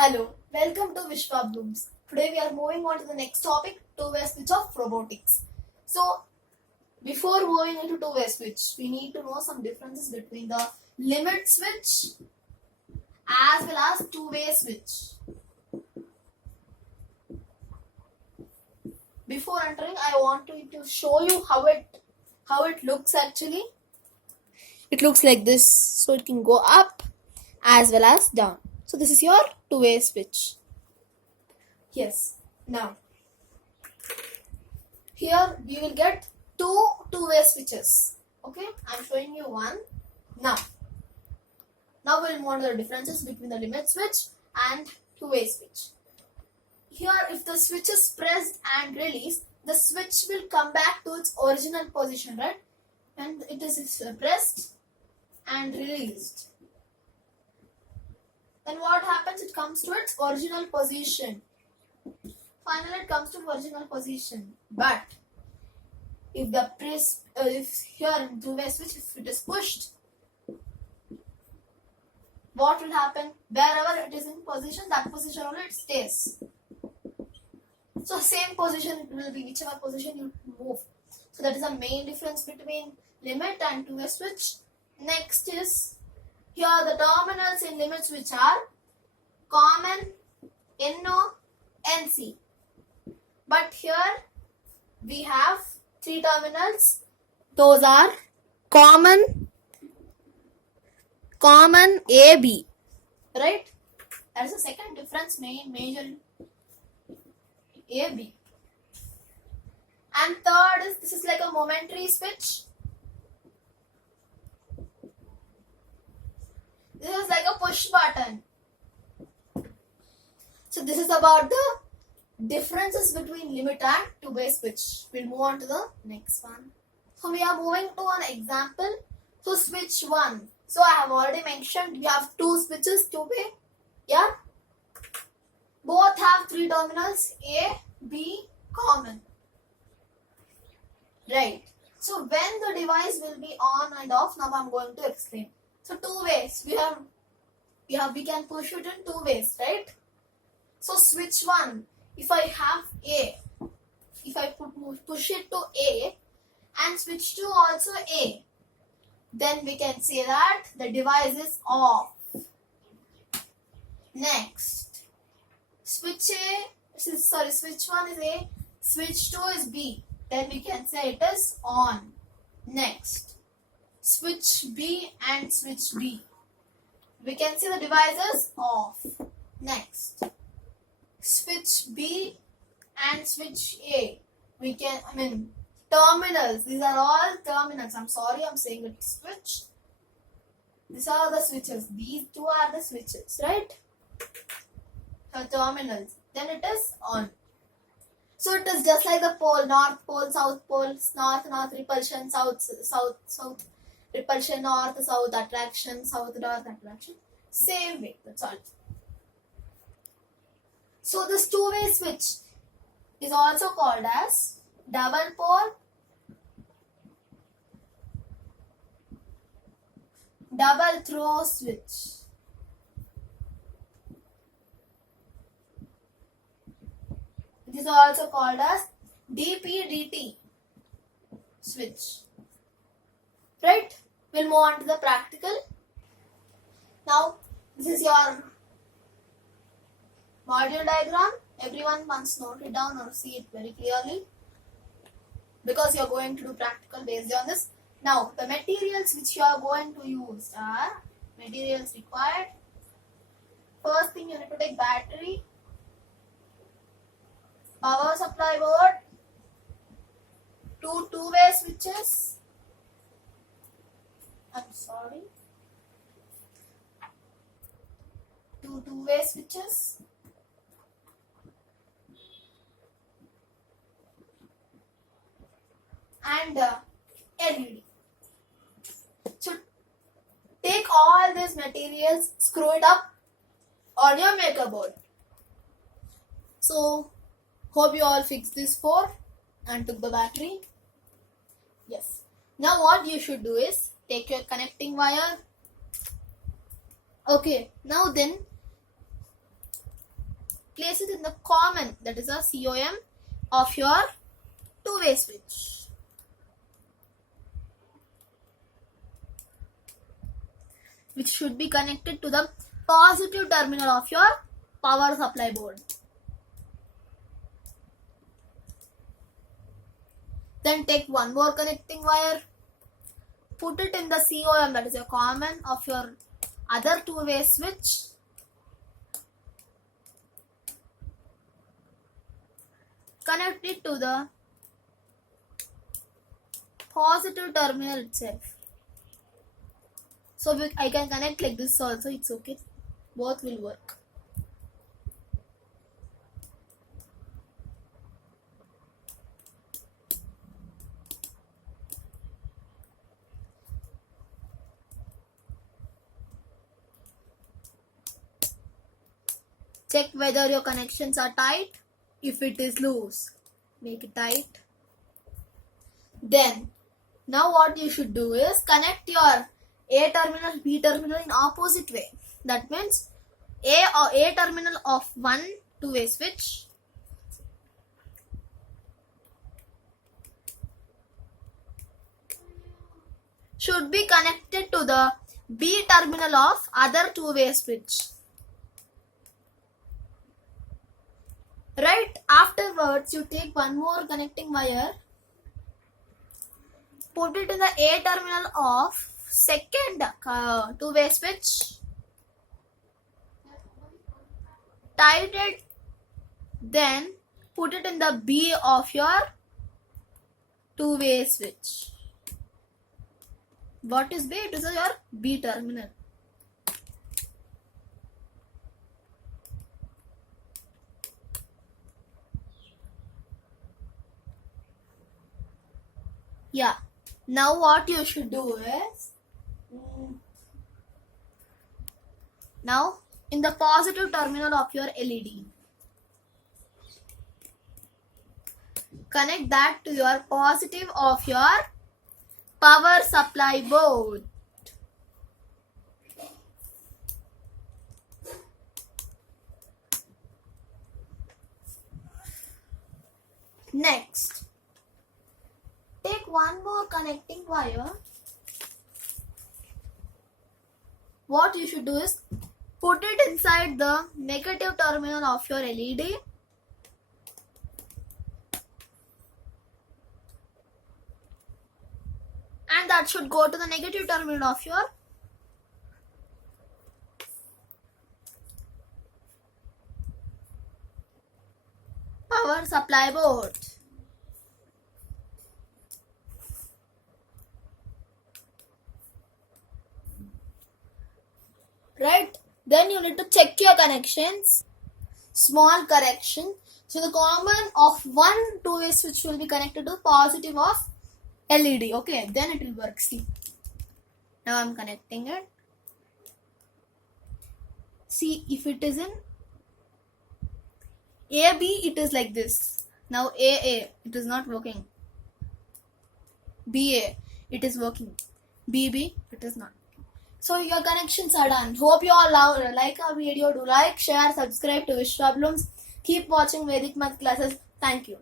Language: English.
Hello, welcome to Vishwablooms. Today we are moving on to the next topic, two-way switch of robotics. So, before moving into two-way switch, we need to know some differences between the limit switch as well as two-way switch. Before entering, I want to show you how it looks actually. It looks like this, so it can go up as well as down. So this is your two-way switch. Yes. Now, here we will get two-way switches. Okay, I'm showing you one. Now we'll move on to the differences between the limit switch and two-way switch. Here, if the switch is pressed and released, the switch will come back to its original position, right? And it is pressed and released. Then what happens? It comes to its original position. Finally, it comes to original position. But if the press, if here in two-way switch, if it is pushed, what will happen? Wherever it is in position, that position only it stays. So same position it will be, whichever position you move. So that is the main difference between limit and two-way switch. Next is, here the terminals in limit switch are common, NO, NC. But here we have three terminals. Those are common, AB. Right? That is the second difference, major AB. And third is, this is like a momentary switch. This is like a push button. So this is about the differences between limit and two-way switch. We'll move on to the next one. So we are moving to an example. So switch 1. So I have already mentioned we have two switches, two-way. Yeah. Both have three terminals, A, B, common. Right. So when the device will be on and off, now I'm going to explain. So two ways. We can push it in two ways, right? So switch 1, if I have A, if I push it to A and switch to also A, then we can say that the device is off. Next, switch 1 is A, switch 2 is B, then we can say it is on. Next, switch B and switch B, we can say the device is off. Next, switch B and switch A, terminals, these are all terminals. I'm sorry, I'm saying it switch. These are the switches. These two are the switches, right? So terminals. Then it is on. So it is just like the pole, north pole, south pole, north repulsion, south repulsion, north south attraction, south north attraction. Same way, that's all. So this two-way switch is also called as double pole, double throw switch. It is also called as DP-DT switch. Right? We'll move on to the practical. Now, this is your module diagram. Everyone must note it down or see it very clearly, because you are going to do practical based on this. Now, the materials which you are going to use are materials required. First thing, you need to take battery, power supply board, two-way switches. Two-way switches. And LED. So take all these materials, screw it up on your maker board. So hope you all fixed this 4 and took the battery. Yes. Now what you should do is take your connecting wire. Okay. Now then, place it in the common, that is a COM of your two-way switch. Which should be connected to the positive terminal of your power supply board. Then take one more connecting wire, put it in the COM, that is a common of your other two-way switch. Connect it to the positive terminal itself. So I can connect like this also, it's okay. Both will work. Check whether your connections are tight. If it is loose, make it tight. Then, now what you should do is connect your A terminal, B terminal in opposite way. That means A terminal of one two-way switch should be connected to the B terminal of other two-way switch. Right afterwards, you take one more connecting wire, put it in the A terminal of second two-way switch, tight it, then put it in the B of your two-way switch. What is B? It is your B terminal. Yeah. Now what you should do is, now in the positive terminal of your LED, connect that to your positive of your power supply board. Next, take one more connecting wire. What you should do is put it inside the negative terminal of your LED and that should go to the negative terminal of your power supply board. Right? Then you need to check your connections. Small correction. So the common of one two-way switch will be connected to positive of LED. Okay, then it will work. See. Now I'm connecting it. See, if it is in AB, it is like this. Now AA, it is not working. BA, it is working. BB, it is not. So your connections are done. Hope you all like our video. Do like, share, subscribe to Vishwablooms. Keep watching Vedic Math classes. Thank you.